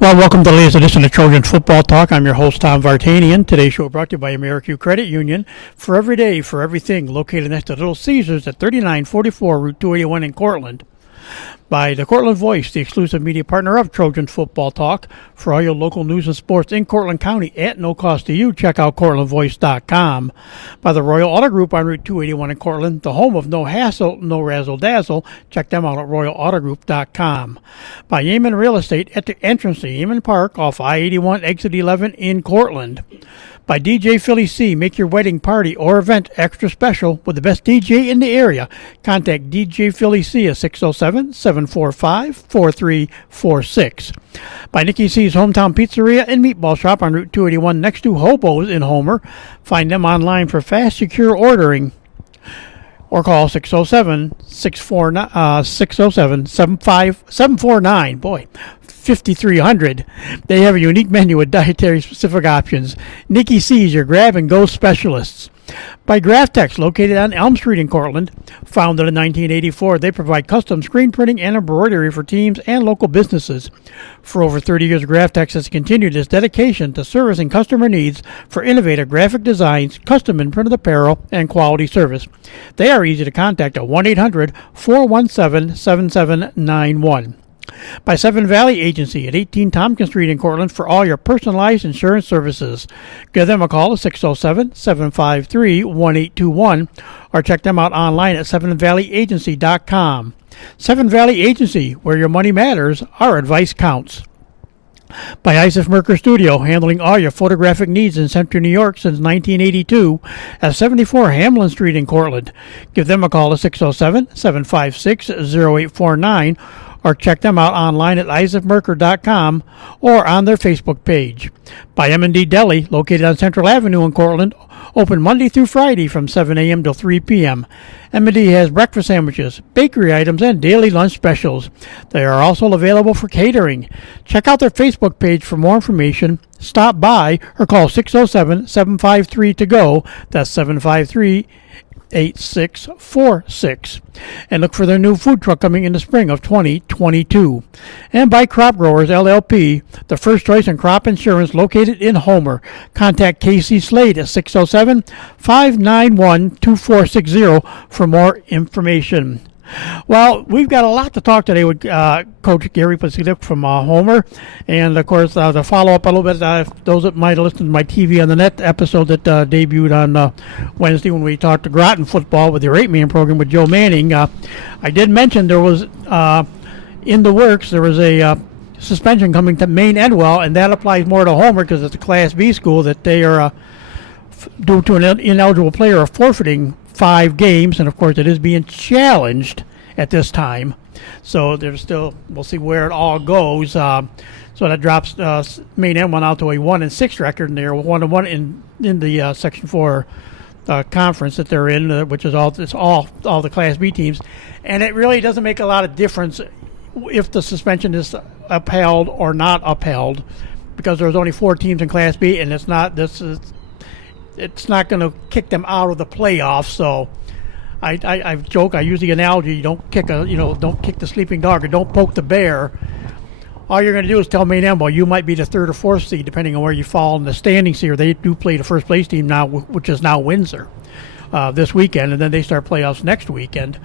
Well, welcome to the latest edition of Trojans Football Talk. I'm your host, Tom Vartanian. Today's show brought to you by American Credit Union. For every day, for everything, located next to Little Caesars at 3944 Route 281 in Cortland. By the Cortland Voice, the exclusive media partner of Trojans Football Talk. For all your local news and sports in Cortland County at no cost to you, check out CortlandVoice.com. By the Royal Auto Group on Route 281 in Cortland, the home of no hassle, no razzle-dazzle. Check them out at RoyalAutoGroup.com. By Yeaman Real Estate at the entrance to Yeaman Park off I-81 exit 11 in Cortland. By DJ Philly C. Make your wedding party or event extra special with the best DJ in the area. Contact DJ Philly C at 607-745-4346. By Nikki C's Hometown Pizzeria and Meatball Shop on Route 281 next to Hobo's in Homer. Find them online for fast, secure ordering. Or call 607-749 They have a unique menu with dietary specific options. Nikki C's, your grab and go specialists. By Graphtex, located on Elm Street in Cortland. Founded in 1984, they provide custom screen printing and embroidery for teams and local businesses. For over 30 years, Graphtex has continued its dedication to servicing customer needs for innovative graphic designs, custom and printed apparel, and quality service. They are easy to contact at 1-800-417-7791. By Seven Valley Agency at 18 Tompkins Street in Cortland for all your personalized insurance services. Give them a call at 607-753-1821 or check them out online at sevenvalleyagency.com. Seven Valley Agency, where your money matters, our advice counts. By Isaac Merker Studio, handling all your photographic needs in Central New York since 1982 at 74 Hamlin Street in Cortland. Give them a call at 607-756-0849 or check them out online at isaacmerker.com or on their Facebook page. By M&D Deli, located on Central Avenue in Cortland, open Monday through Friday from 7 a.m. till 3 p.m. M&D has breakfast sandwiches, bakery items, and daily lunch specials. They are also available for catering. Check out their Facebook page for more information. Stop by or call 607-753-TO-GO. That's 753-8646, and look for their new food truck coming in the spring of 2022. And by Crop Growers LLP, the first choice in crop insurance located in Homer. Contact Casey Slade at 607-591-2460 for more information. Well, we've got a lot to talk today with Coach Gary Podsiedlik from Homer. And, of course, to follow up a little bit, those that might have listened to my TV on the Net episode that debuted on Wednesday when we talked to Groton football with their 8-man program with Joe Manning, I did mention there was, in the works, there was a suspension coming to Maine Edwell, and that applies more to Homer because it's a Class B school that they are, due to an ineligible player, are forfeiting 5 games, and of course it is being challenged at this time. So there's still, we'll see where it all goes. So that drops Maine M1 out to a 1-6 record, and they're 1-1 in the Section 4 conference that they're in, which is all the Class B teams. And it really doesn't make a lot of difference if the suspension is upheld or not upheld, because there's only 4 teams in Class B, and it's not going to kick them out of the playoffs. So I joke, I use the analogy, don't kick the sleeping dog or don't poke the bear. All you're going to do is tell Maine M, well, you might be the 3rd or 4th seed depending on where you fall in the standings here. They do play the first place team now, which is now Windsor, this weekend, and then they start playoffs next weekend.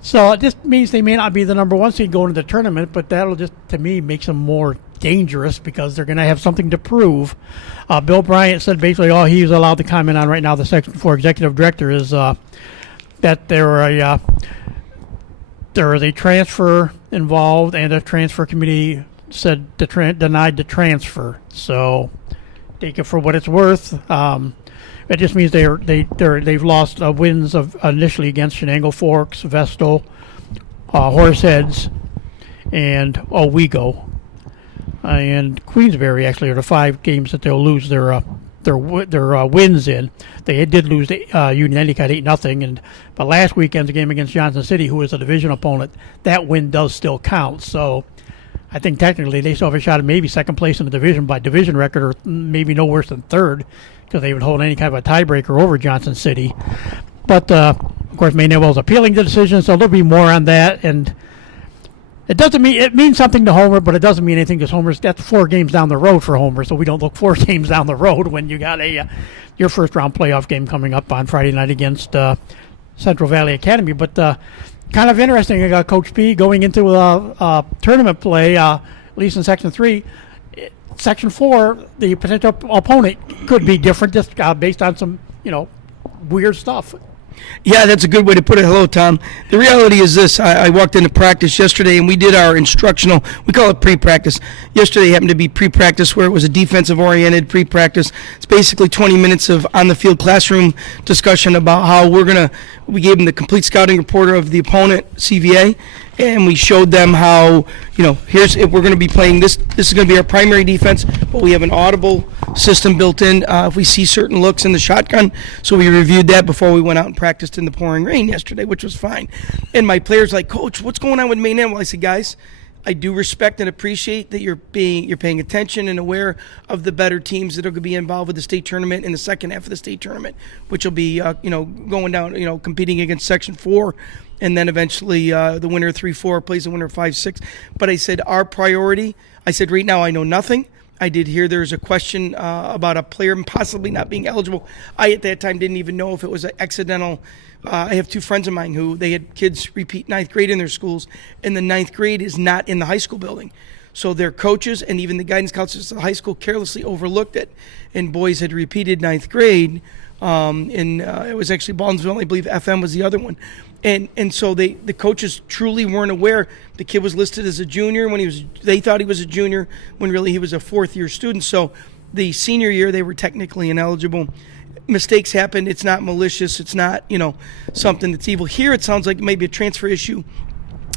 So it just means they may not be the number 1 seed going to the tournament, but that'll just, to me, makes them more dangerous because they're going to have something to prove. Bill Bryant said basically all he's allowed to comment on right now, the Section 4 executive director, is that there is a transfer involved, and the transfer committee said denied the transfer. So take it for what it's worth. It just means they've lost wins of initially against Shenango Forks, Vestal, Horseheads, and Owego. And Queensbury actually are the 5 games that they'll lose their wins in. They did lose to Union Endicott 8-0, but last weekend's game against Johnson City, who is a division opponent, that win does still count. So I think technically they still have a shot at maybe 2nd place in the division by division record, or maybe no worse than 3rd, because they would hold any kind of a tiebreaker over Johnson City. But of course, Maine Edwell is appealing the decision, so there'll be more on that. And It doesn't mean it means something to Homer, but it doesn't mean anything because Homer's that's 4 games down the road for Homer, so we don't look 4 games down the road when you got your first round playoff game coming up on Friday night against Central Valley Academy. But kind of interesting, Coach P going into tournament play, at least in Section 3. Section 4, the potential opponent could be different just based on some weird stuff. Yeah, that's a good way to put it. Hello, Tom. The reality is this. I walked into practice yesterday, and we did our instructional, we call it pre-practice. Yesterday happened to be pre-practice where it was a defensive-oriented pre-practice. It's basically 20 minutes of on-the-field classroom discussion about how we gave them the complete scouting report of the opponent, CVA, and we showed them how, if we're going to be playing this is going to be our primary defense, but we have an audible system built in if we see certain looks in the shotgun. So we reviewed that before we went out and practiced in the pouring rain yesterday, which was fine. And my players like, Coach, what's going on with Maine Well, I said, guys, I do respect and appreciate that you're paying attention and aware of the better teams that are going to be involved with the state tournament in the second half of the state tournament, which will be going down, competing against Section 4. And then eventually the winner of 3-4 plays the winner of 5-6. But I said our priority, right now I know nothing. I did hear there's a question about a player possibly not being eligible. I at that time didn't even know if it was an accidental. I have 2 friends of mine who they had kids repeat 9th grade in their schools, and the 9th grade is not in the high school building. So their coaches and even the guidance counselors at the high school carelessly overlooked it, and boys had repeated 9th grade. It was actually Baldwinsville, I believe FM was the other one. And so the coaches truly weren't aware. The kid was listed as a junior when they thought he was a junior when really he was a 4th-year student. So the senior year they were technically ineligible. Mistakes happen. It's not malicious. It's not, something that's evil. Here it sounds like maybe a transfer issue.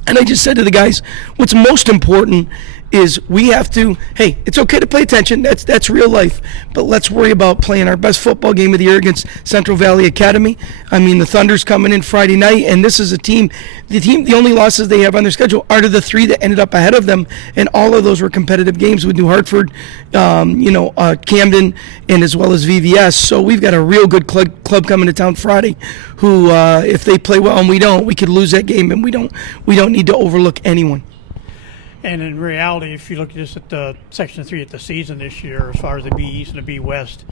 And I just said to the guys, what's most important is we have to, hey, it's okay to pay attention. That's real life. But let's worry about playing our best football game of the year against Central Valley Academy. I mean, the Thunder's coming in Friday night, and this is the only losses they have on their schedule are to the 3 that ended up ahead of them, and all of those were competitive games with New Hartford, Camden, and as well as VVS. So we've got a real good club coming to town Friday who, if they play well and we don't, we could lose that game, and we don't need to overlook anyone. And in reality, if you look just at the Section 3 at the season this year, as far as the B East and the B West,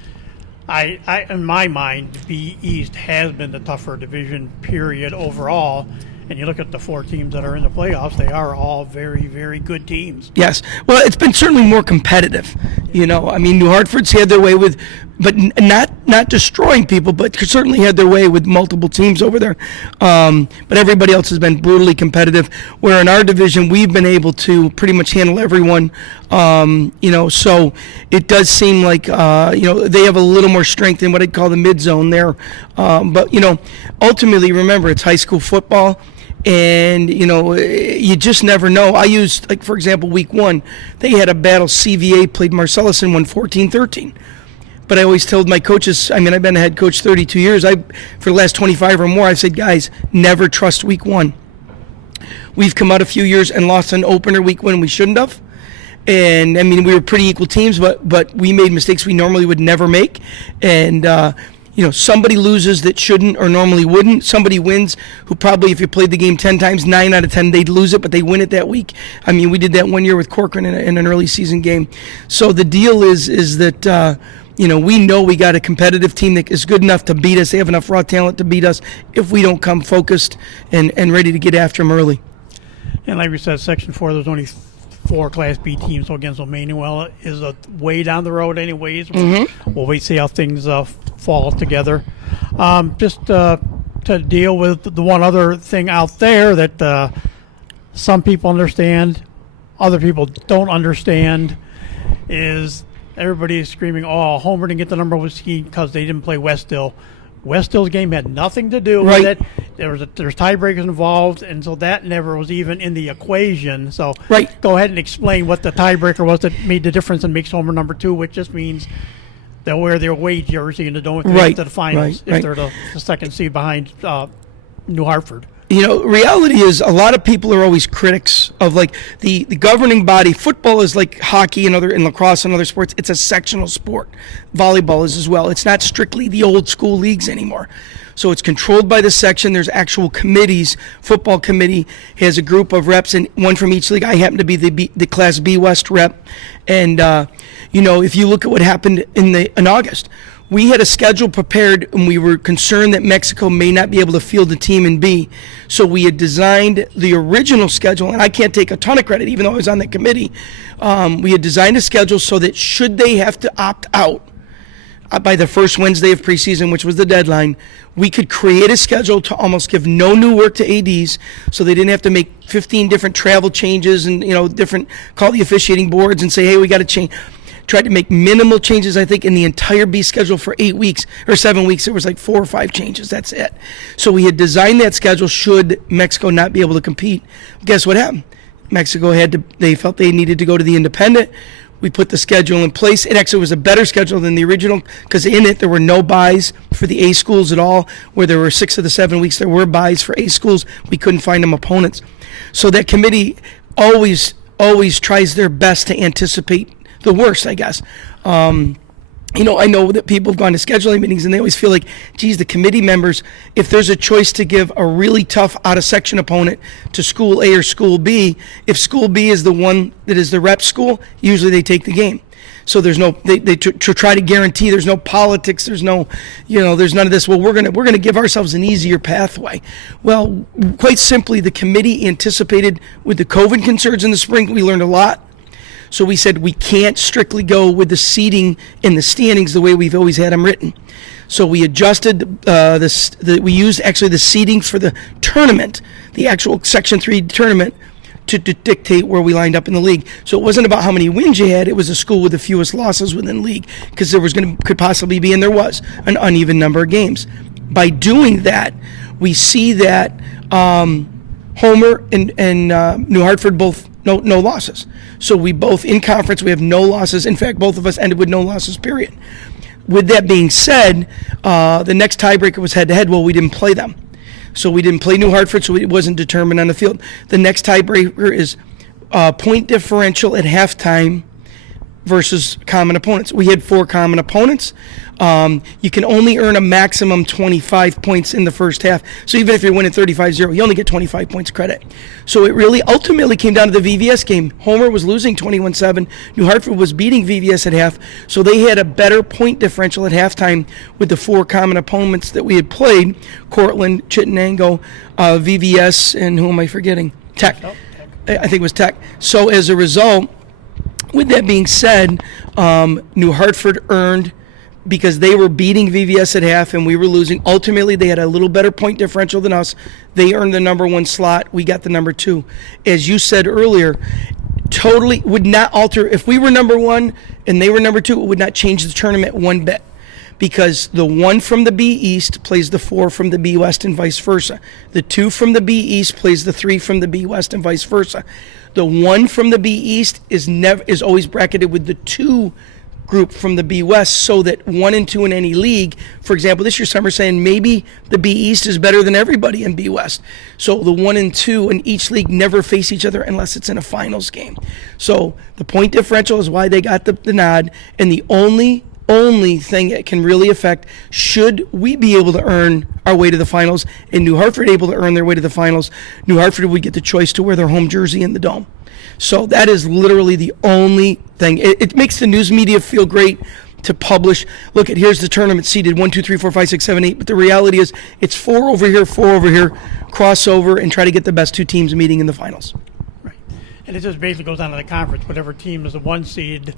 I in my mind, the B East has been the tougher division, period, overall. And you look at the 4 teams that are in the playoffs, they are all very, very good teams. Yes. Well, it's been certainly more competitive. I mean, New Hartford's had their way with, but not destroying people, but certainly had their way with multiple teams over there. But everybody else has been brutally competitive, where in our division, we've been able to pretty much handle everyone. So it does seem like, they have a little more strength in what I'd call the mid-zone there. But ultimately, remember, it's high school football. And, you just never know. I used, for example, week 1, they had a battle. CVA played Marcellus and won 14-13. But I always told my coaches, I've been a head coach 32 years. For the last 25 or more, I've said, guys, never trust week 1. We've come out a few years and lost an opener week 1 we shouldn't have. And, we were pretty equal teams, but we made mistakes we normally would never make. And, somebody loses that shouldn't or normally wouldn't. Somebody wins who probably, if you played the game 10 times, 9 out of 10, they'd lose it, but they win it that week. We did that one year with Corcoran in an early season game. So the deal is that, we know we got a competitive team that is good enough to beat us. They have enough raw talent to beat us if we don't come focused and ready to get after them early. And like we said, Section 4, there's only 4 Class B teams, so against Manuel is way down the road anyways. Mm-hmm. We'll wait to see how things fall together. Just to deal with the one other thing out there that some people understand, other people don't understand, is everybody is screaming, Homer didn't get the number 1 seed because they didn't play Westhill. Westhill's game had nothing to do with it. There's tiebreakers involved, and so that never was even in the equation. So go ahead and explain what the tiebreaker was that made the difference and makes Homer number 2, which just means they'll wear their away jersey and they don't get to the finals if they're the second seed behind New Hartford. Reality is a lot of people are always critics of the governing body. Football is like hockey and lacrosse and other sports. It's a sectional sport. Volleyball is as well. It's not strictly the old school leagues anymore. So it's controlled by the section. There's actual committees. Football committee has a group of reps, and one from each league. I happen to be the Class B West rep. And, if you look at what happened in August, we had a schedule prepared, and we were concerned that Mexico may not be able to field a team in B. So we had designed the original schedule, and I can't take a ton of credit, even though I was on that committee. We had designed a schedule so that should they have to opt out by the first Wednesday of preseason, which was the deadline, we could create a schedule to almost give no new work to ADs, so they didn't have to make 15 different travel changes and call the officiating boards and say, hey, we got to change. Tried to make minimal changes. I think in the entire B schedule for 8 weeks or 7 weeks, there was like 4 or 5 changes. That's it. So we had designed that schedule should Mexico not be able to compete. Guess what happened? Mexico they felt they needed to go to the independent. We put the schedule in place. It actually was a better schedule than the original, because in it there were no buys for the A schools at all. Where there were 6 of the 7 weeks there were buys for A schools, we couldn't find them opponents. So that committee always tries their best to anticipate the worst, I guess. I know that people have gone to scheduling meetings and they always feel like, geez, the committee members, if there's a choice to give a really tough out-of-section opponent to school A or school B, if school B is the one that is the rep school, usually they take the game. So there's no, they try to guarantee there's no politics, there's no, there's none of this. Well, we're gonna give ourselves an easier pathway. Well, quite simply, the committee anticipated with the COVID concerns in the spring, we learned a lot. So we said we can't strictly go with the seating in the standings the way we've always had them written. So we adjusted we used actually the seating for the tournament, the actual Section 3 tournament, to dictate where we lined up in the league. So it wasn't about how many wins you had, it was the school with the fewest losses within league, because there could possibly be, and there was, an uneven number of games. By doing that, we see that Homer and New Hartford both no losses. So we both, in conference, we have no losses. In fact, both of us ended with no losses, period. With that being said, the next tiebreaker was head-to-head. Well, we didn't play them. So we didn't play New Hartford, so it wasn't determined on the field. The next tiebreaker is point differential at halftime versus common opponents. We had 4 common opponents. You can only earn a maximum 25 points in the first half. So even if you're winning 35-0, you only get 25 points credit. So it really ultimately came down to the VVS game. Homer was losing 21-7. New Hartford was beating VVS at half. So they had a better point differential at halftime with the 4 common opponents that we had played: Cortland, Chittenango, VVS, and who am I forgetting? Tech. I think it was Tech. So as a result, with that being said, New Hartford earned, because they were beating VVS at half and we were losing. Ultimately, they had a little better point differential than us. They earned the number 1 slot. We got the number 2. As you said earlier, totally would not alter. If we were number 1 and they were number 2, it would not change the tournament one bit, because the 1 from the B East plays the 4 from the B West and vice versa. The 2 from the B East plays the 3 from the B West and vice versa. The 1 from the B East is always bracketed with the 2 group from the B West, so that 1 and 2 in any league, for example, this year some are saying maybe the B East is better than everybody in B West. So the 1 and 2 in each league never face each other unless it's in a finals game. So the point differential is why they got the nod, and the only thing it can really affect, should we be able to earn our way to the finals and New Hartford able to earn their way to the finals, New Hartford would get the choice to wear their home jersey in the Dome. So that is literally the only thing. It makes the news media feel great to publish, look, here's the tournament seeded 1, 2, 3, 4, 5, 6, 7, 8. But the reality is it's 4 over here, 4 over here, crossover, and try to get the best 2 teams meeting in the finals. Right. And it just basically goes down to the conference. Whatever team is the 1 seed,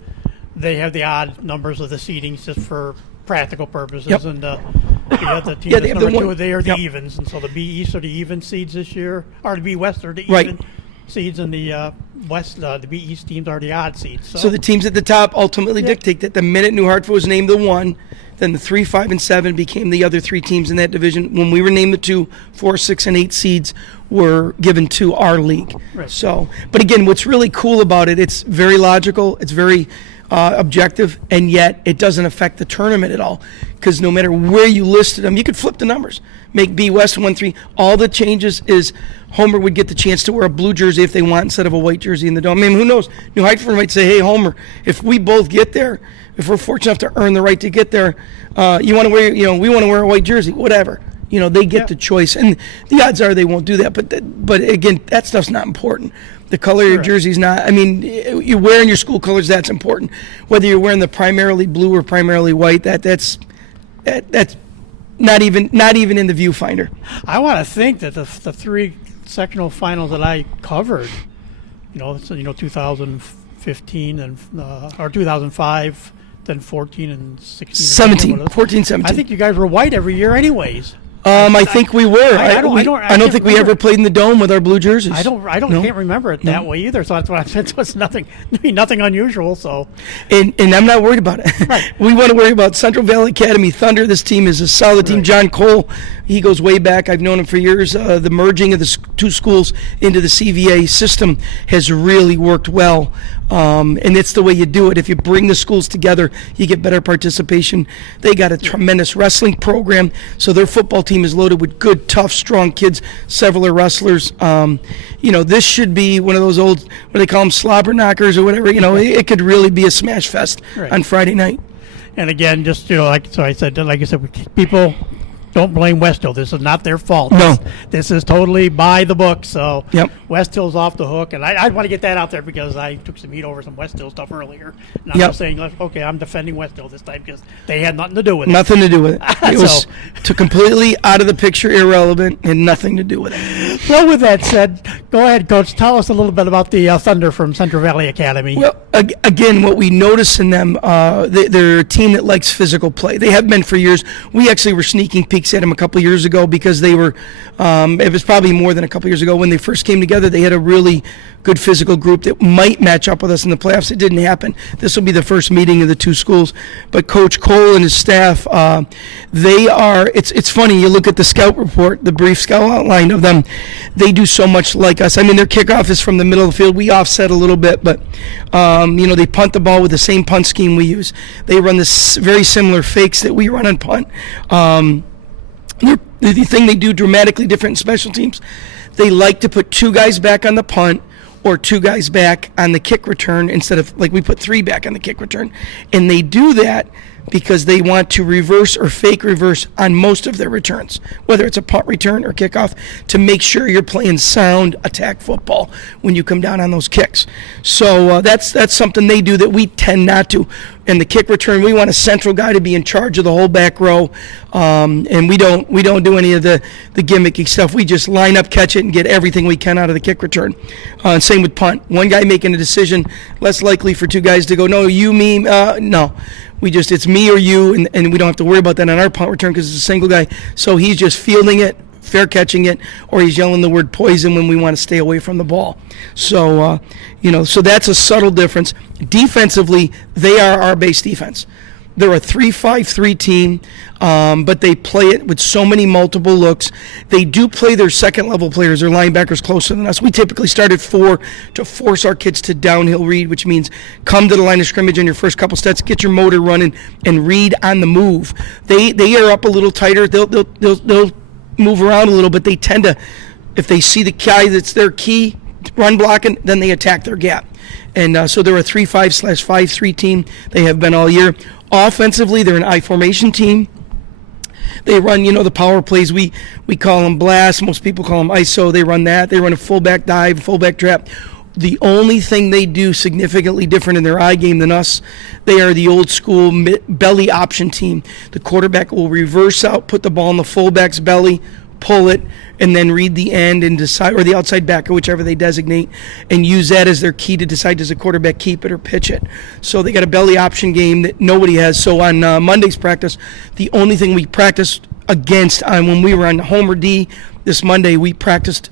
they have the odd numbers of the seedings just for practical purposes. Yep. And the other team that's number 2, they are the yep. evens. And so the B East are the even seeds this year, or the B West are the Right. even seeds, and the West, the B East teams are the odd seeds. So the teams at the top ultimately dictate that. The minute New Hartford was named the 1, then the 3, 5, and 7 became the other 3 teams in that division. When we were named the 2, 4, 6, and 8 seeds were given to our league. Right. So, but again, what's really cool about it, it's very logical, it's very objective, and yet it doesn't affect the tournament at all, because no matter where you listed them, you could flip the numbers, make B West 1-3. All the changes is Homer would get the chance to wear a blue jersey if they want, instead of a white jersey in the Dome. I mean, who knows? New Hartford might say, hey, Homer, if we both get there, if we're fortunate enough to earn the right to get there, you want to wear, we want to wear a white jersey, whatever. They get the choice, and the odds are they won't do that. But again, that stuff's not important. The color of your jersey's not. I mean, you're wearing your school colors. That's important. Whether you're wearing the primarily blue or primarily white, that's not even in the viewfinder. I want to think that the three sectional finals that I covered, 2015 and or 2005, then 14 and 16, 17, 14, 17. I think you guys were white every year, anyways. I think we were. I don't think we ever played in the dome with our blue jerseys. Can't remember it that way either. So that's what I said. So it's nothing unusual. So, and I'm not worried about it. Right. We want to worry about Central Valley Academy Thunder. This team is a solid team. Right. John Cole, he goes way back. I've known him for years. The merging of the two schools into the CVA system has really worked well. And it's the way you do it. If you bring the schools together, you get better participation. They got a tremendous wrestling program, so their football team is loaded with good, tough, strong kids. Several are wrestlers. This should be one of those old, what do they call them, slobber knockers or whatever. It could really be a smash fest on Friday night. And again, just like I said, people don't blame West Hill. This is not their fault. No. This is totally by the book. So Yep. West Hill's off the hook. And I want to get that out there because I took some heat over some West Hill stuff earlier. And I'm Yep. just saying, okay, I'm defending West Hill this time because they had nothing to do with it. Nothing to do with it. It was completely out of the picture, irrelevant, and nothing to do with it. So with that said, go ahead, Coach. Tell us a little bit about the Thunder from Central Valley Academy. Well, again, what we notice in them, they're a team that likes physical play. They have been for years. We actually were sneaking peeks at them a couple of years ago because they were, it was probably more than a couple of years ago when they first came together. They had a really good physical group that might match up with us in the playoffs. It didn't happen. This will be the first meeting of the two schools. But Coach Cole and his staff, they are, it's funny, you look at the scout report, the brief scout outline of them, they do so much like us. I mean, their kickoff is from the middle of the field. We offset a little bit, but, they punt the ball with the same punt scheme we use. They run this very similar fakes that we run on punt. The thing they do dramatically different in special teams, they like to put two guys back on the punt or two guys back on the kick return instead of, like, we put three back on the kick return. And they do that because they want to reverse or fake reverse on most of their returns, whether it's a punt return or kickoff, to make sure you're playing sound attack football when you come down on those kicks. So that's something they do that we tend not to. And the kick return, we want a central guy to be in charge of the whole back row, and we don't do any of the gimmicky stuff. We just line up, catch it, and get everything we can out of the kick return. Same with punt. One guy making a decision, less likely for two guys to go, no, you, me, no. It's me or you, and we don't have to worry about that on our punt return because it's a single guy. So he's just fielding it, fair catching it, or he's yelling the word poison when we want to stay away from the ball. So, so that's a subtle difference. Defensively, they are our base defense. They're a 3-5-3 team, but they play it with so many multiple looks. They do play their second-level players, their linebackers, closer than us. We typically start at 4 to force our kids to downhill read, which means come to the line of scrimmage on your first couple steps, get your motor running, and read on the move. They are up a little tighter. They'll move around a little, but they tend to, if they see the guy that's their key run blocking, then they attack their gap. And so they're a 3-5/5-3 team. They have been all year. Offensively, they're an I formation team. They run, the power plays. We call them blast. Most people call them ISO. They run that. They run a fullback dive, fullback trap. The only thing they do significantly different in their eye game than us, they are the old school belly option team. The quarterback will reverse out, put the ball in the fullback's belly, pull it, and then read the end and decide, or the outside backer, whichever they designate, and use that as their key to decide, does the quarterback keep it or pitch it. So they got a belly option game that nobody has. So on Monday's practice, the only thing we practiced against when we were on Homer D this Monday, we practiced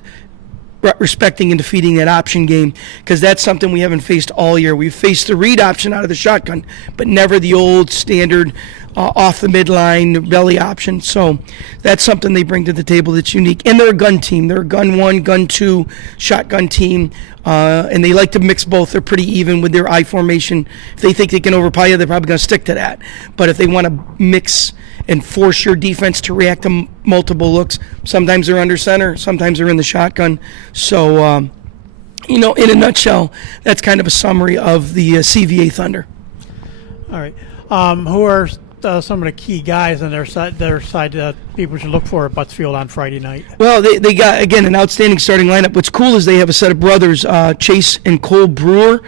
respecting and defeating that option game, because that's something we haven't faced all year. We've faced the read option out of the shotgun, but never the old standard off the midline belly option. So that's something they bring to the table that's unique. And they're a gun team. They're a gun 1, gun 2 shotgun team, and they like to mix both. They're pretty even with their I formation. If they think they can overpower you, they're probably going to stick to that. But if they want to mix and force your defense to react to multiple looks, sometimes they're under center, sometimes they're in the shotgun. So, in a nutshell, that's kind of a summary of the CVA Thunder. All right. Who are some of the key guys on their side that people should look for at Buttsfield on Friday night? Well, they got, again, an outstanding starting lineup. What's cool is they have a set of brothers, Chase and Cole Brewer.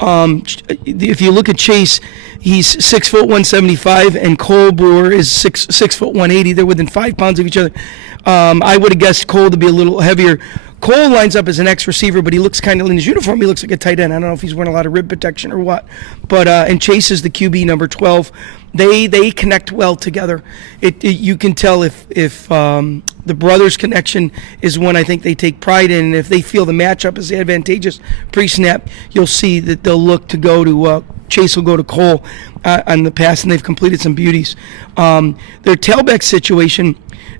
If you look at Chase, he's 6 foot 175, and Cole Brewer is 6 foot 180. They're within 5 pounds of each other. I would have guessed Cole to be a little heavier. Cole lines up as an ex-receiver, but he looks kind of, in his uniform, he looks like a tight end. I don't know if he's wearing a lot of rib protection or what. But and Chase is the QB, number 12. They connect well together. You can tell if the brothers' connection is one I think they take pride in, and if they feel the matchup is advantageous pre-snap, you'll see that they'll look to go to Chase will go to Cole on the pass, and they've completed some beauties. Their tailback situation,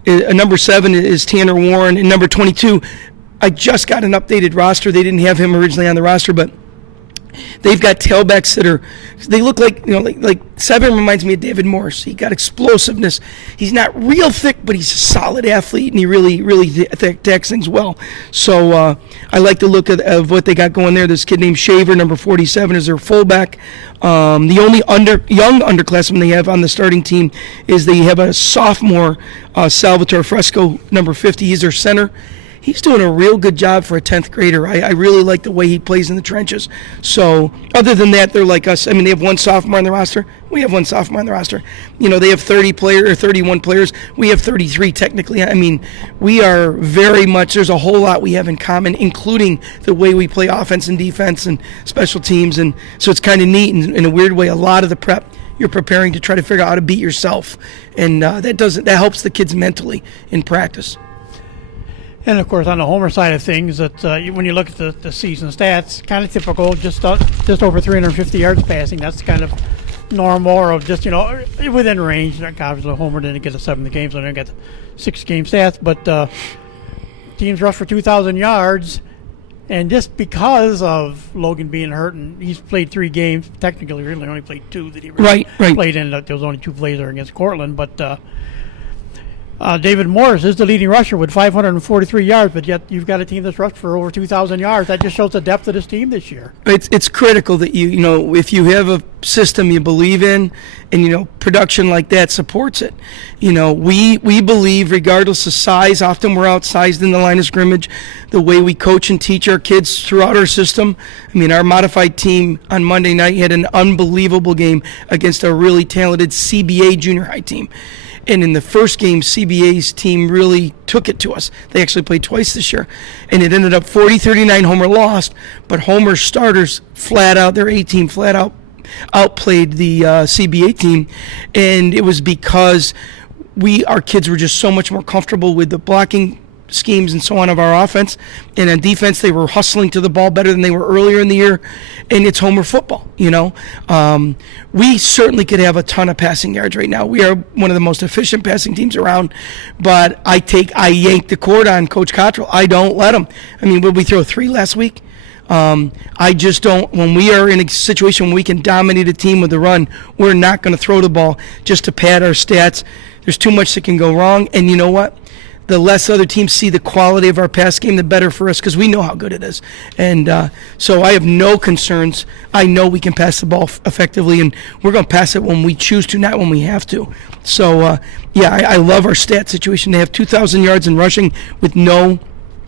number 7 is Tanner Warren, and number 22, I just got an updated roster. They didn't have him originally on the roster, but they've got tailbacks they look like, like 7 reminds me of David Morris. He got explosiveness. He's not real thick, but he's a solid athlete, and he really attacks things well. So I like the look of what they got going there. This kid named Shaver, number 47, is their fullback. The only young underclassman they have on the starting team is they have a sophomore, Salvatore Fresco, number 50. He's their center. He's doing a real good job for a 10th grader. I really like the way he plays in the trenches. So other than that, they're like us. I mean, they have one sophomore on the roster. We have one sophomore on the roster. They have 31 players. We have 33 technically. I mean, we are very much, there's a whole lot we have in common, including the way we play offense and defense and special teams. And so it's kind of neat in a weird way. A lot of the prep you're preparing to try to figure out how to beat yourself. And that helps the kids mentally in practice. And, of course, on the Homer side of things, that when you look at the season stats, kind of typical, just over 350 yards passing. That's kind of normal, or just, within range. Obviously, Homer didn't get a 7th game, so they didn't get 6-game stats. But teams rushed for 2,000 yards, and just because of Logan being hurt, and he's played 3 games, technically really only played 2 that he really played in. There was only 2 plays there against Cortland, but David Morris is the leading rusher with 543 yards, but yet you've got a team that's rushed for over 2,000 yards. That just shows the depth of this team this year. It's critical that if you have a system you believe in, and production like that supports it. We believe, regardless of size, often we're outsized in the line of scrimmage. The way we coach and teach our kids throughout our system. I mean, our modified team on Monday night had an unbelievable game against a really talented CBA junior high team. And in the first game, CBA's team really took it to us. They actually played twice this year. And it ended up 40-39. Homer lost, but Homer's starters flat out, their A team flat out outplayed the CBA team. And it was because our kids were just so much more comfortable with the blocking schemes and so on of our offense, and on defense they were hustling to the ball better than they were earlier in the year, and it's Homer football. We certainly could have a ton of passing yards right now. We are one of the most efficient passing teams around, but I yank the cord on Coach Cottrell. I don't let him. I mean, would we throw 3 last week? I just don't. When we are in a situation where we can dominate a team with the run, we're not going to throw the ball just to pad our stats. There's too much that can go wrong, and you know what? The less other teams see the quality of our pass game, the better for us, because we know how good it is. And so I have no concerns. I know we can pass the ball effectively, and we're going to pass it when we choose to, not when we have to. So, I love our stat situation. They have 2,000 yards in rushing with no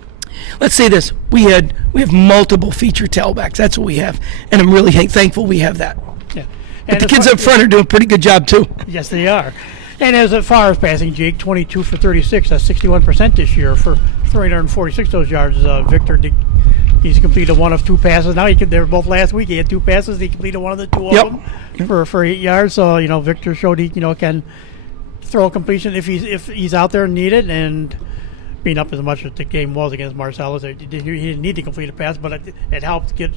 – let's say this. We have multiple feature tailbacks. That's what we have, and I'm really thankful we have that. Yeah. But the kids up front are doing a pretty good job, too. Yes, they are. And as far as passing, Jake, 22 for 36, that's 61% this year for 346 those yards. Victor, he's completed 1 of 2 passes. Now they were both last week. He had 2 passes. He completed 1 of the 2 of them for 8 yards. So Victor showed he can throw a completion if he's out there and needed. And being up as much as the game was against Marcellus, he didn't need to complete a pass, but it helped get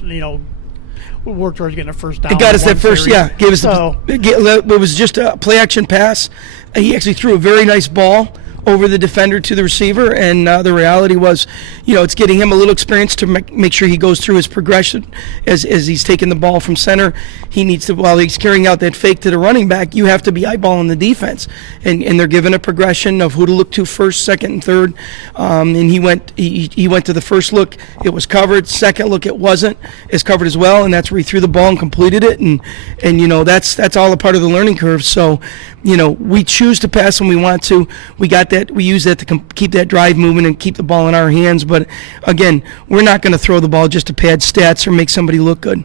work towards getting a first down. It got us that first, series. Gave us it was just a play action pass. He actually threw a very nice ball over the defender to the receiver, and the reality was, it's getting him a little experience to make sure he goes through his progression as he's taking the ball from center. He needs to, while he's carrying out that fake to the running back, you have to be eyeballing the defense, and they're given a progression of who to look to first, second, and third. And he went to the first look, it was covered. Second look, it wasn't. It's covered as well, and that's where he threw the ball and completed it. And that's all a part of the learning curve. So, we choose to pass when we want to. We got that. We use that to keep that drive moving and keep the ball in our hands. But again, we're not going to throw the ball just to pad stats or make somebody look good.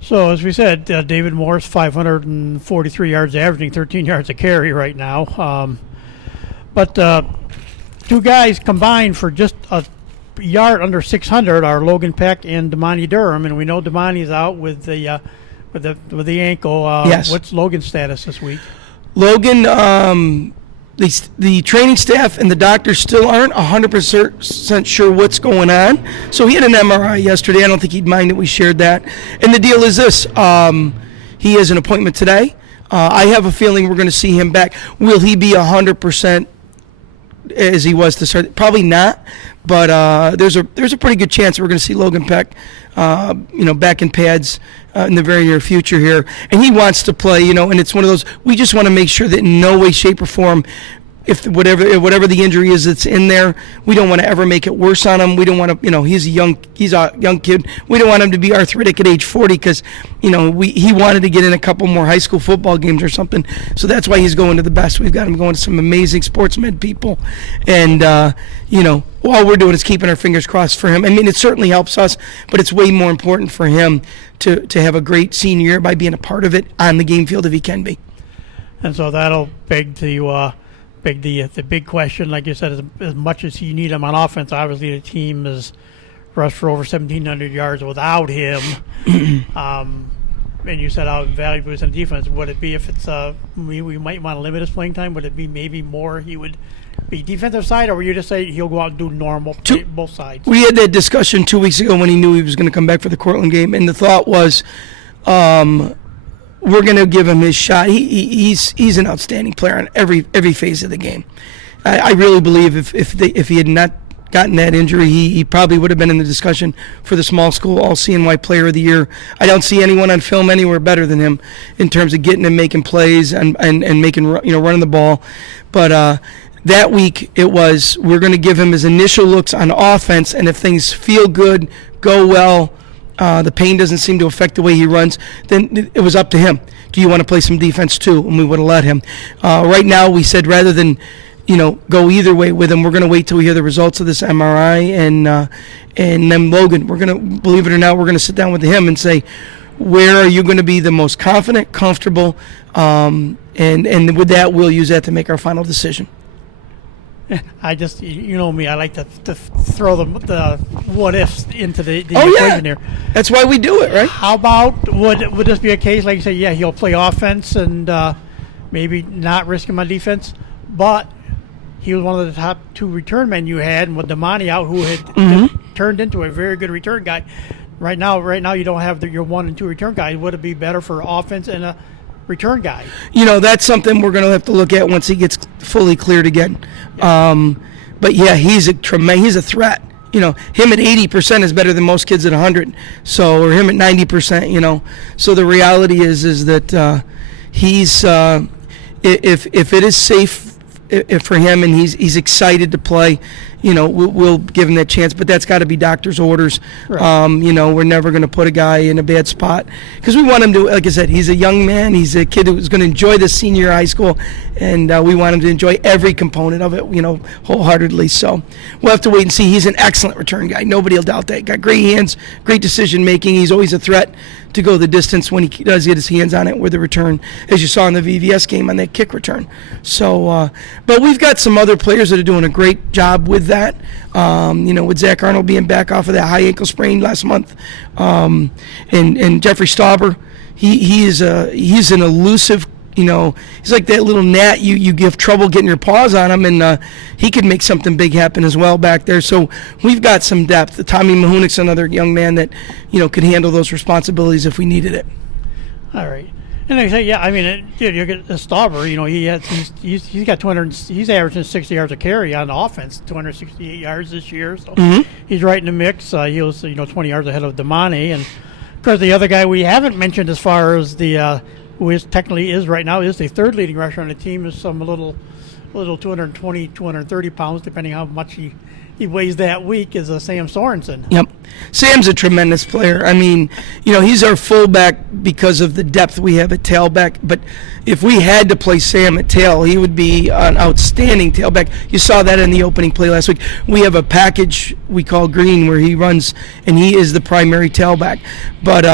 So, as we said, David Morris, 543 yards, averaging 13 yards a carry right now. But two guys combined for just a yard under 600 are Logan Peck and Damani Durham, and we know Damani's out with the ankle. Yes. What's Logan's status this week? Logan, the training staff and the doctors still aren't 100% sure what's going on. So he had an MRI yesterday. I don't think he'd mind that we shared that. And the deal is this. He has an appointment today. I have a feeling we're going to see him back. Will he be 100% as he was to start? Probably not. But there's a pretty good chance that we're going to see Logan Peck, back in pads in the very near future here. And he wants to play, and it's one of those, we just want to make sure that in no way, shape, or form, if whatever the injury is that's in there, we don't want to ever make it worse on him. We don't want to, he's a young kid. We don't want him to be arthritic at age 40 because, he wanted to get in a couple more high school football games or something. So that's why he's going to the best. We've got him going to some amazing sports med people. And, all we're doing is keeping our fingers crossed for him. I mean, it certainly helps us, but it's way more important for him to have a great senior year by being a part of it on the game field if he can be. And so that'll beg the big question, like you said, as much as you need him on offense. Obviously, the team has rushed for over 1,700 yards without him. And you said how valuable is in defense. Would it be if it's we might want to limit his playing time? Would it be maybe more he would be defensive side, or would you just say he'll go out and do normal both sides? We had that discussion 2 weeks ago when he knew he was going to come back for the Cortland game, and the thought was, we're going to give him his shot. He's an outstanding player on every phase of the game. I really believe if he had not gotten that injury, he probably would have been in the discussion for the small school All-CNY Player of the Year. I don't see anyone on film anywhere better than him in terms of getting and making plays and making running the ball. But that week it was, we're going to give him his initial looks on offense, and if things feel good, go well, the pain doesn't seem to affect the way he runs, then it was up to him. Do you want to play some defense too? And we would have let him. Right now we said rather than go either way with him, we're going to wait till we hear the results of this MRI, and then Logan, we're going to, believe it or not, we're going to sit down with him and say, where are you going to be the most confident, comfortable, and with that, we'll use that to make our final decision. I just, me, I like to throw the what ifs into the equation here. That's why we do it, right? How about, would this be a case, like you say, yeah, he'll play offense and maybe not risk him on defense, but he was one of the top two return men you had, and with Damani out, who had turned into a very good return guy. Right now you don't have your 1 and 2 return guys. Would it be better for offense and a return guy? That's something we're going to have to look at once he gets fully cleared again. But yeah, he's a threat. Him at 80% is better than most kids at 100. So, or him at 90%. So the reality is that he's if it is safe for him and he's excited to play, we'll give him that chance, but that's got to be doctor's orders. Right. We're never going to put a guy in a bad spot because we want him to, like I said, he's a young man. He's a kid who's going to enjoy the senior year of high school, and we want him to enjoy every component of it, wholeheartedly. So we'll have to wait and see. He's an excellent return guy. Nobody will doubt that. Got great hands, great decision making. He's always a threat to go the distance when he does get his hands on it with the return, as you saw in the VVS game on that kick return. So, but we've got some other players that are doing a great job with that. With Zach Arnold being back off of that high ankle sprain last month, and Jeffrey Stauber, he's an elusive. He's like that little gnat. You give trouble getting your paws on him, and he could make something big happen as well back there. So we've got some depth. Tommy Mahunik's another young man that could handle those responsibilities if we needed it. All right. And they say, yeah, I mean, dude, you get Stauber. He's got 200. He's averaging 60 yards a carry on offense, 268 yards this year. So he's right in the mix. He was 20 yards ahead of Damani, and of course the other guy we haven't mentioned as far as the who is technically is right now is the third leading rusher on the team is some little 220, 230 pounds, depending how much he weighs that week, is Sam Sorensen. Yep. Sam's a tremendous player. I mean, he's our fullback because of the depth we have at tailback. But if we had to play Sam at tail, he would be an outstanding tailback. You saw that in the opening play last week. We have a package we call green where he runs, and he is the primary tailback. But,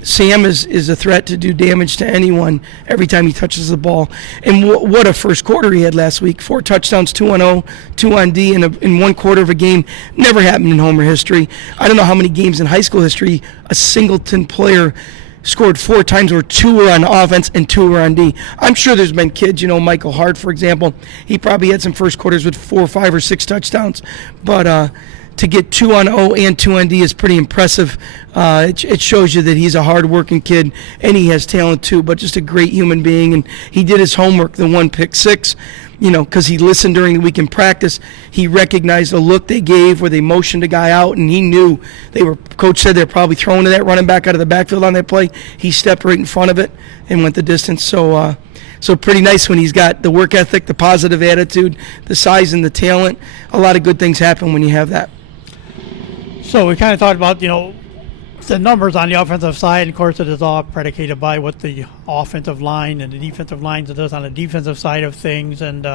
Sam is a threat to do damage to anyone every time he touches the ball. And what a first quarter he had last week. 4 touchdowns, 2 on O, 2 on D in 1 quarter of a game. Never happened in Homer history. I don't know how many games in high school history a Singleton player scored 4 times where 2 were on offense and 2 were on D. I'm sure there's been kids, Michael Hart, for example. He probably had some first quarters with 4, 5, or 6 touchdowns. But to get 2 on O and 2 on D is pretty impressive. It shows you that he's a hard-working kid, and he has talent too, but just a great human being. And he did his homework, the 1 pick 6, because he listened during the week in practice. He recognized the look they gave where they motioned a guy out, and he knew coach said they're probably throwing to that running back out of the backfield on that play. He stepped right in front of it and went the distance. So pretty nice when he's got the work ethic, the positive attitude, the size and the talent. A lot of good things happen when you have that. So we kind of talked about, the numbers on the offensive side. And of course, it is all predicated by what the offensive line and the defensive lines does on the defensive side of things. And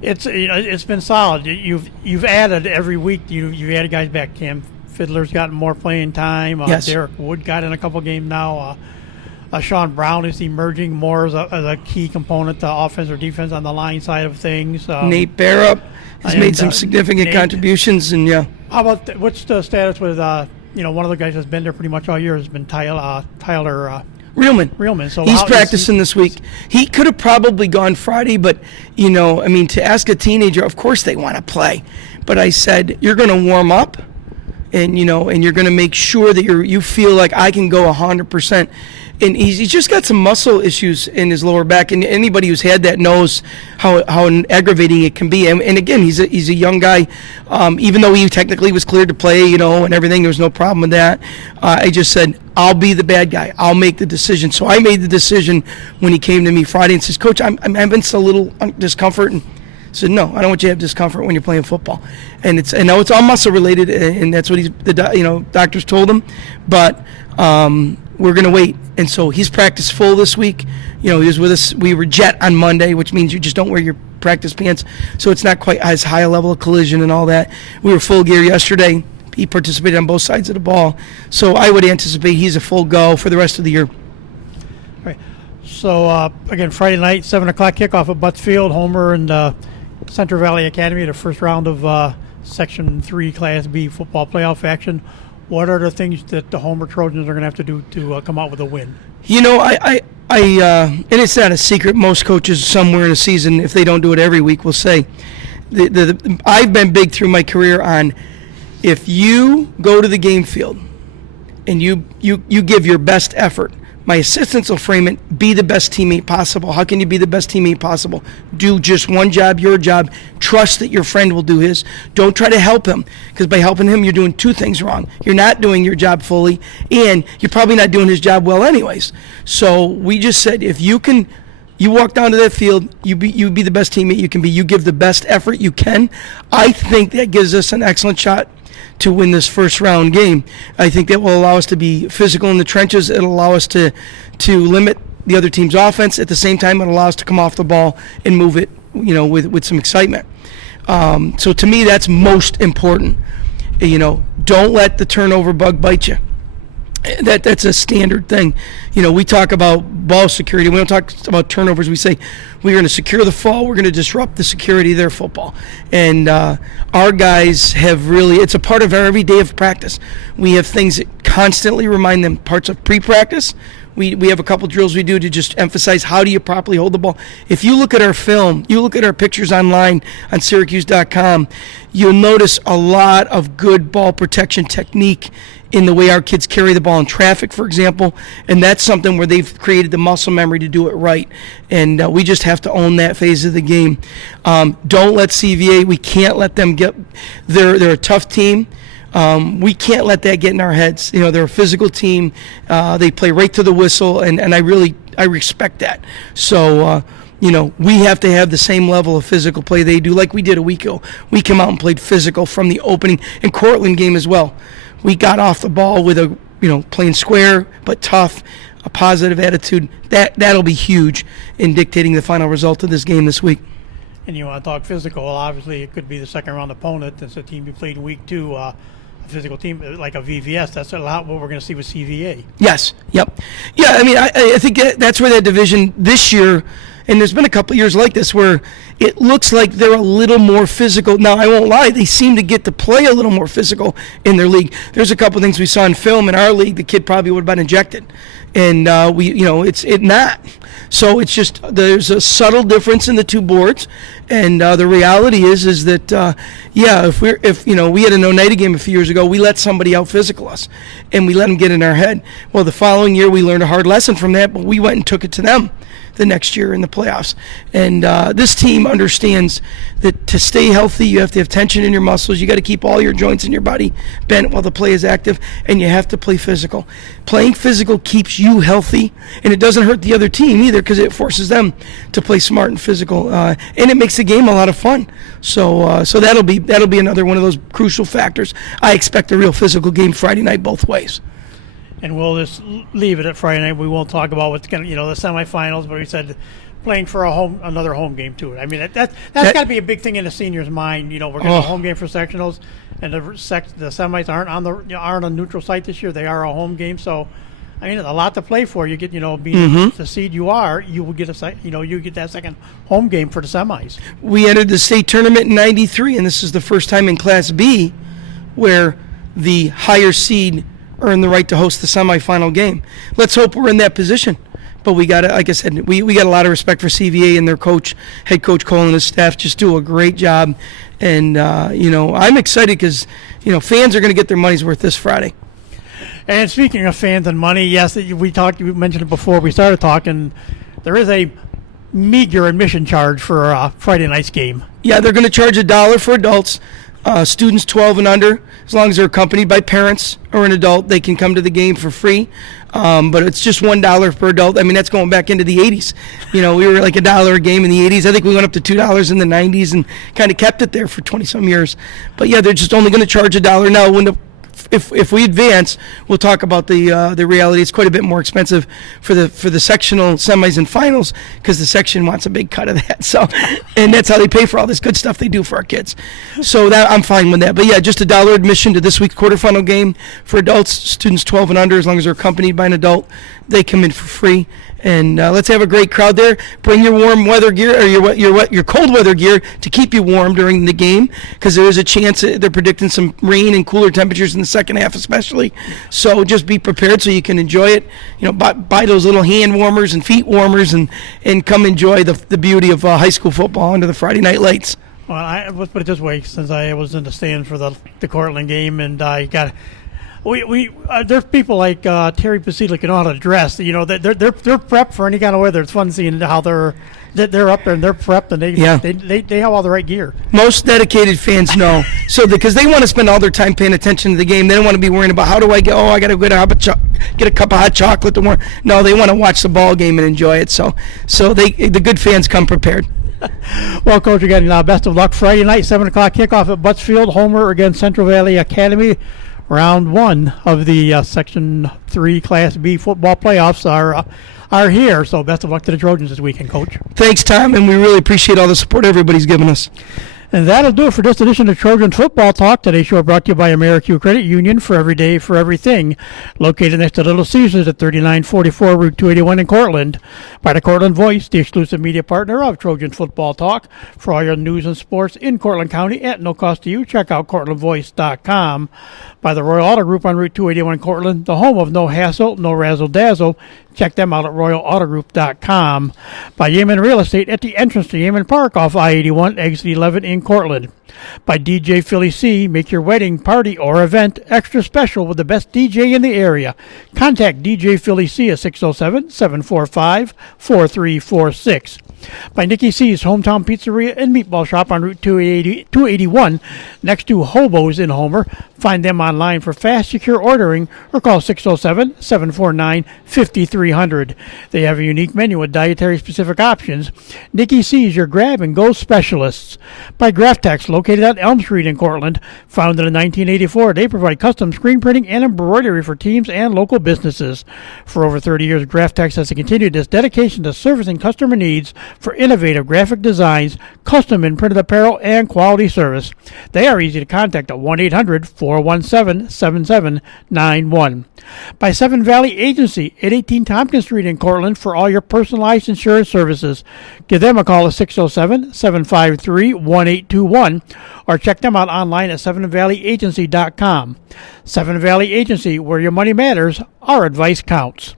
it's been solid. You've added every week. You've added guys back. Cam Fiddler's gotten more playing time. Yes. Derek Wood got in a couple games now. Sean Brown is emerging more as a key component to offense or defense on the line side of things. Nate Barrup has made some significant contributions, and yeah. How about what's the status with one of the guys that's been there pretty much all year has been Tyler Reelman. So he's practicing this week. He could have probably gone Friday, but to ask a teenager, of course they want to play. But I said, you're going to warm up, and you're going to make sure that you feel like I can go 100%. And he's just got some muscle issues in his lower back, and anybody who's had that knows how aggravating it can be. And again, he's a young guy, even though he technically was cleared to play, and everything. There was no problem with that. I just said, I'll be the bad guy. I'll make the decision. So I made the decision when he came to me Friday and says, Coach, I'm having a little discomfort. And I said, no, I don't want you to have discomfort when you're playing football. And I know it's all muscle related, and that's what doctors told him. But we're going to wait. And so he's practiced full this week. He was with us. We were jet on Monday, which means you just don't wear your practice pants. So it's not quite as high a level of collision and all that. We were full gear yesterday. He participated on both sides of the ball. So I would anticipate he's a full go for the rest of the year. All right. So, again, Friday night, 7 o'clock kickoff at Butts Field. Homer and Central Valley Academy, the first round of Section 3 Class B football playoff action. What are the things that the Homer Trojans are going to have to do to come out with a win? I and it's not a secret. Most coaches somewhere in a season, if they don't do it every week, will say, I've been big through my career on, if you go to the game field and you give your best effort, my assistants will frame it, be the best teammate possible. How can you be the best teammate possible? Do just one job, your job. Trust that your friend will do his. Don't try to help him, because by helping him, you're doing 2 things wrong. You're not doing your job fully, and you're probably not doing his job well anyways. So we just said, if you walk down to that field, you be the best teammate you can be. You give the best effort you can. I think that gives us an excellent shot to win this first round game. I think that will allow us to be physical in the trenches. It'll allow us to limit the other team's offense. At the same time, it'll allow us to come off the ball and move it, with some excitement. So to me, that's most important. Don't let the turnover bug bite you. That's a standard thing. We talk about ball security. We don't talk about turnovers. We say we're going to secure the fall. We're going to disrupt the security of their football. And our guys have really, it's a part of our every day of practice. We have things that constantly remind them, parts of pre-practice. We have a couple drills we do to just emphasize how do you properly hold the ball. If you look at our film, you look at our pictures online on Syracuse.com, you'll notice a lot of good ball protection technique in the way our kids carry the ball in traffic, for example, and that's something where they've created the muscle memory to do it right, and we just have to own that phase of the game. Don't let CVA, we can't let them get, they're a tough team. We can't let that get in our heads. They're a physical team. They play right to the whistle, and I respect that. So, we have to have the same level of physical play they do, like we did a week ago. We came out and played physical from the opening, and Cortland game as well. We got off the ball with playing square but tough, a positive attitude. That'll be huge in dictating the final result of this game this week. And you want to talk physical, obviously it could be the second round opponent. It's a team you played in week 2, a physical team like a VVS. That's a lot what we're going to see with CVA. Yes, yep. Yeah, I think that's where that division this year, and there's been a couple of years like this where it looks like they're a little more physical. Now, I won't lie, they seem to get to play a little more physical in their league. There's a couple of things we saw in film in our league, the kid probably would have been injected. And it's not. So it's just, there's a subtle difference in the two boards. And the reality is that, if we had an Oneida game a few years ago, we let somebody out physical us and we let them get in our head. Well, the following year we learned a hard lesson from that, but we went and took it to them the next year in the playoffs. And this team understands that to stay healthy, you have to have tension in your muscles. You got to keep all your joints in your body bent while the play is active, and you have to play physical. Playing physical keeps you healthy, and it doesn't hurt the other team either because it forces them to play smart and physical, and it makes the game a lot of fun. So that'll be another one of those crucial factors. I expect a real physical game Friday night both ways. And we'll just leave it at Friday night. We won't talk about what's going to, the semifinals, but we said playing for another home game too. I mean, that's got to be a big thing in the seniors' mind. We're going to have a home game for sectionals, and the semis aren't on a neutral site this year. They are a home game, so I mean, a lot to play for. You get, being the seed you are, you will get you get that second home game for the semis. We entered the state tournament in '93, and this is the first time in Class B where the higher seed earned the right to host the semifinal game. Let's hope we're in that position. But we got to, like I said, we got a lot of respect for CVA and their coach, head coach Cole and his staff just do a great job. And, I'm excited because, fans are going to get their money's worth this Friday. And speaking of fans and money, yes, you mentioned it before we started talking. There is a meager admission charge for a Friday night's game. Yeah, they're going to charge $1 for adults. Students 12 and under, as long as they're accompanied by parents or an adult, they can come to the game for free. But it's just $1 per adult. I mean, that's going back into the 80s. We were like $1 a game in the 80s. I think we went up to $2 in the 90s and kind of kept it there for 20-some years. But, yeah, they're just only going to charge $1 now. If we advance, we'll talk about the reality. It's quite a bit more expensive for the sectional semis and finals because the section wants a big cut of that. So, and that's how they pay for all this good stuff they do for our kids. So that I'm fine with that. But yeah, just $1 admission to this week's quarterfinal game for adults, students 12 and under, as long as they're accompanied by an adult, they come in for free. And let's have a great crowd there. Bring your warm weather gear or your cold weather gear to keep you warm during the game because there is a chance they're predicting some rain and cooler temperatures in the second half especially. So just be prepared so you can enjoy it. Buy those little hand warmers and feet warmers and come enjoy the beauty of high school football under the Friday night lights. Well, let's put it this way. Since I was in the stand for the Cortland game and I got – there's people like Terry Podsiedlik and all how to dress. They're prepped for any kind of weather. It's fun seeing how they're up there and they're prepped and they have all the right gear. Most dedicated fans know. So because they want to spend all their time paying attention to the game, they don't want to be worrying about how do I get. Oh, I got to get a cup of hot chocolate to warm. No, they want to watch the ball game and enjoy it. So the good fans come prepared. Well, Coach, again, best of luck. Friday night, 7 o'clock kickoff at Buttsfield. Homer against Central Valley Academy. Round 1 of the Section 3 Class B football playoffs are here. So best of luck to the Trojans this weekend, Coach. Thanks, Tom, and we really appreciate all the support everybody's given us. And that'll do it for this edition of Trojan Football Talk. Today's show brought to you by AmeriQ Credit Union, for every day, for everything. Located next to Little Caesars at 3944 Route 281 in Cortland. By the Cortland Voice, the exclusive media partner of Trojan Football Talk. For all your news and sports in Cortland County at no cost to you, check out CortlandVoice.com. By the Royal Auto Group on Route 281 in Cortland, the home of no hassle, no razzle-dazzle. Check them out at RoyalAutoGroup.com. By Yemen Real Estate at the entrance to Yemen Park off I-81, exit 11 in Cortland. By DJ Philly C, make your wedding, party, or event extra special with the best DJ in the area. Contact DJ Philly C at 607-745-4346. By Nikki C's Hometown Pizzeria and Meatball Shop on Route 281 next to Hobo's in Homer. Find them online for fast, secure ordering or call 607-749-5300. They have a unique menu with dietary-specific options. Nikki C's, your grab-and-go specialists. By Graftex, located on Elm Street in Cortland. Founded in 1984, they provide custom screen printing and embroidery for teams and local businesses. For over 30 years, Graftex has continued its dedication to servicing customer needs for innovative graphic designs, custom and printed apparel, and quality service. They are easy to contact at 1-800-417-7791. By Seven Valley Agency at 18 Tompkins Street in Cortland for all your personalized insurance services. Give them a call at 607-753-1821 or check them out online at sevenvalleyagency.com. Seven Valley Agency, where your money matters, our advice counts.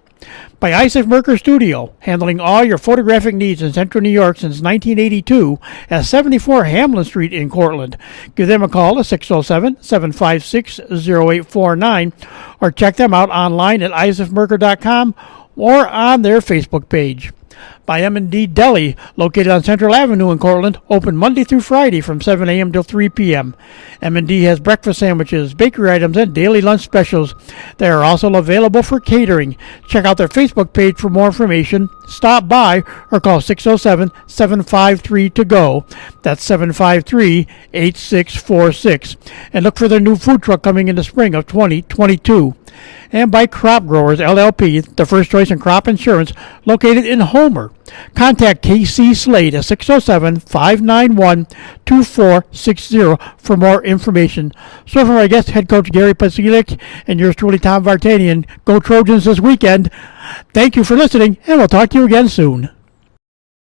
By Isaac Merker Studio, handling all your photographic needs in Central New York since 1982 at 74 Hamlin Street in Cortland. Give them a call at 607-756-0849 or check them out online at isaacmerker.com or on their Facebook page. By M&D Deli, located on Central Avenue in Cortland, open Monday through Friday from 7 a.m. till 3 p.m. M&D has breakfast sandwiches, bakery items, and daily lunch specials. They are also available for catering. Check out their Facebook page for more information. Stop by or call 607-753-TO-GO. That's 753-8646. And look for their new food truck coming in the spring of 2022. And by Crop Growers LLP, the first choice in crop insurance, located in Homer. Contact KC Slade at 607-591-2460 for more information. So for our guest, head coach Gary Podsiedlik, and yours truly, Tom Vartanian, go Trojans this weekend. Thank you for listening, and we'll talk to you again soon.